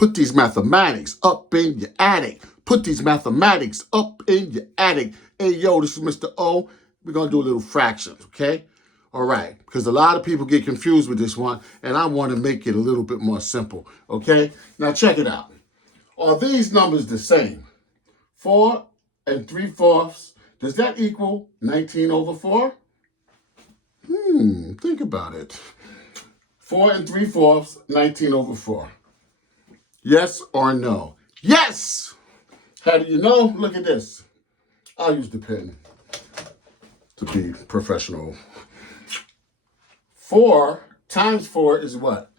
Put these mathematics up in your attic. Put these mathematics up in your attic. Hey, yo, this is Mr. O. We're going to do a little fractions, okay? All right, because a lot of people get confused with this one, and I want to make it a little bit more simple, okay? Now, check it out. Are these numbers the same? 4 and 3/4, does that equal 19 over 4? Think about it. 4 and 3/4, 19 over 4. Yes or no? Yes! How do you know? Look at this. I'll use the pen to be professional. 4 times 4 is what?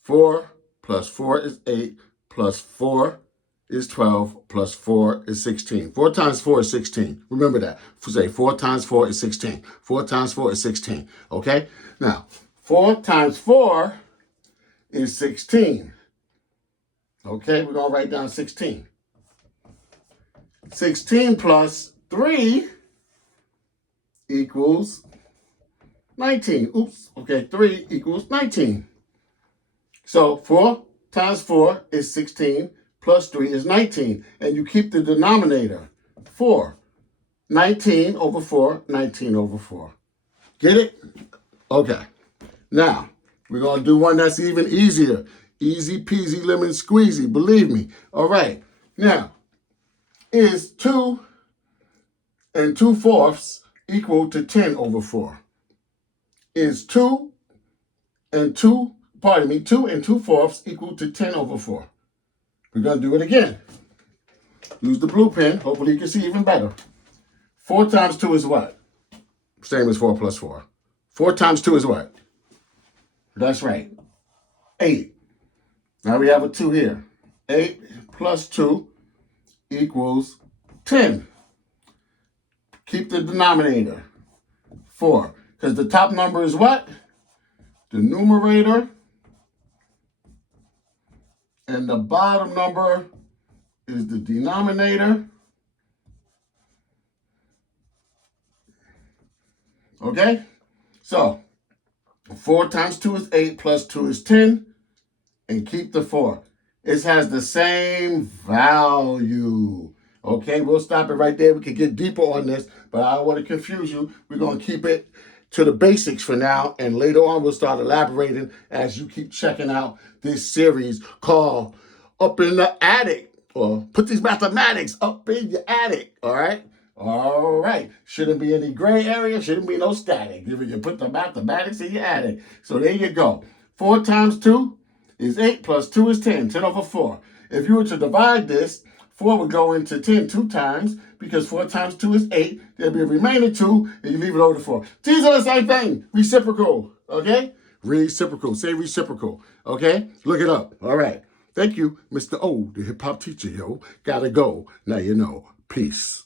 4 plus 4 is 8 plus 4 is 12 plus 4 is 16. 4 times 4 is 16. Remember that. Say 4 times 4 is 16. 4 times 4 is 16. Okay? Now, 4 times 4 is 16. Okay, we're going to write down 16. 16 plus 3 equals 19. Oops. Okay, 3 equals 19. So 4 times 4 is 16 plus 3 is 19. And you keep the denominator. 4. 19 over 4, 19 over 4. Get it? Okay. Now, we're going to do one that's even easier. Easy peasy lemon squeezy, believe me. All right. Now, is 2 and 2/4 equal to 10 over 4? Is 2 and 2/4 equal to 10 over 4? We're going to do it again. Use the blue pen. Hopefully you can see even better. 4 times 2 is what? Same as 4 plus 4. 4 times 2 is what? That's right. 8. Now we have a 2 here. 8 plus 2 equals 10. Keep the denominator. 4. Because the top number is what? The numerator. And the bottom number is the denominator. Okay? So, 4 times 2 is 8 plus 2 is 10. And keep the 4. It has the same value. Okay, we'll stop it right there. We can get deeper on this, but I don't want to confuse you. We're going to keep it to the basics for now, and later on we'll start elaborating as you keep checking out this series called Up in the Attic, or Put These Mathematics Up in Your Attic, all right? All right. Shouldn't be any gray area, shouldn't be no static. You put the mathematics in your attic. So there you go. 4 times 2 is 8 plus 2 is 10, 10 over 4. If you were to divide this, 4 would go into 10 2 times, because 4 times 2 is 8. There'll be a remaining 2, and you leave it over to 4. These are the same thing. Reciprocal, okay? Reciprocal. Say reciprocal, okay? Look it up. All right. Thank you, Mr. O, the hip-hop teacher, yo. Gotta go. Now you know. Peace.